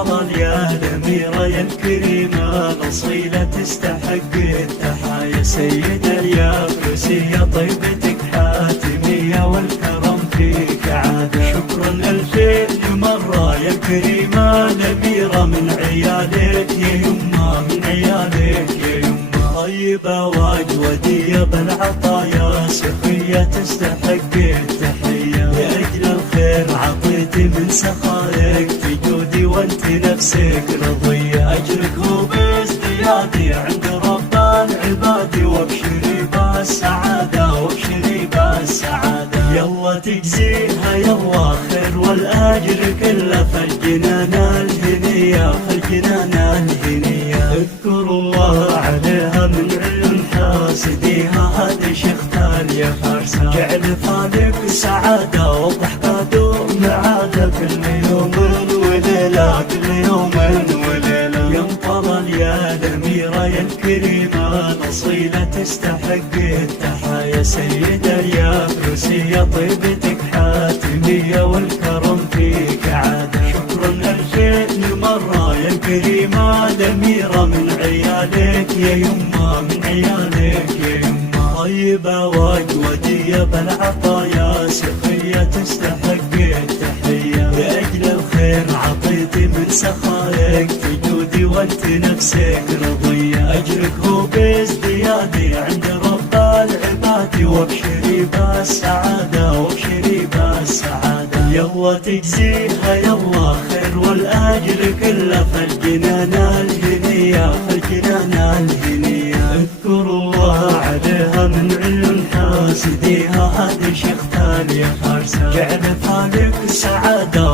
فضل يا الأميرة يا الكريمة، الأصيلة تستحق التحايا سيدة يا فلوسية، طيبتك حاتمية والكرم فيك عادة. شكرا ألفين مرة يا الكريمة الأميرة، من عيالك يا يمه من عيالك يا يمه. طيبة وأجودية بالعطايا، سخية تستحق التحية، لأجل الخير عطيتي من سخائك تجودي وانت نفسك رضية. أجرك هو بازديادي عند رب العباد، وابشري بالسعادة وابشري بالسعادة. يلا تجزيها يلا خير والأجر كله في الجنان الهنية، في الجنان الهنية. اذكروا الله عليها من علم حاسديها، هذه شيختان يا فارسة، جعل فالك سعادة وضحكة دوم عادة، كل يوم وليلة كل يوم وليلة. ينفضل يا الأميرة يا الكريمة، الأصيلة تستحق التحايا سيدة يا فلوسية، طيبتك حاتمية والكرم فيك عادة. شكرا ألفين مرة يا الكريمة الأميرة، من عيالك يا يمه من عيالك يا يمه. طيبة وأجودية بالعطايا، سخية تستحق التحية، لأجل الخير عطيتي من سخائك تجودي وانت نفسك رضية. أجرك هو بازديادي عند رب العباد، وابشري بالسعادة وابشري بالسعادة. يلا تجزيها يلا خير والأجر كله في الجنان الهنية، في الجنان الهنية. اذكروا الله عليها من علم حاسديها، هذه شيختان يا فارسة، جعل فالك سعادة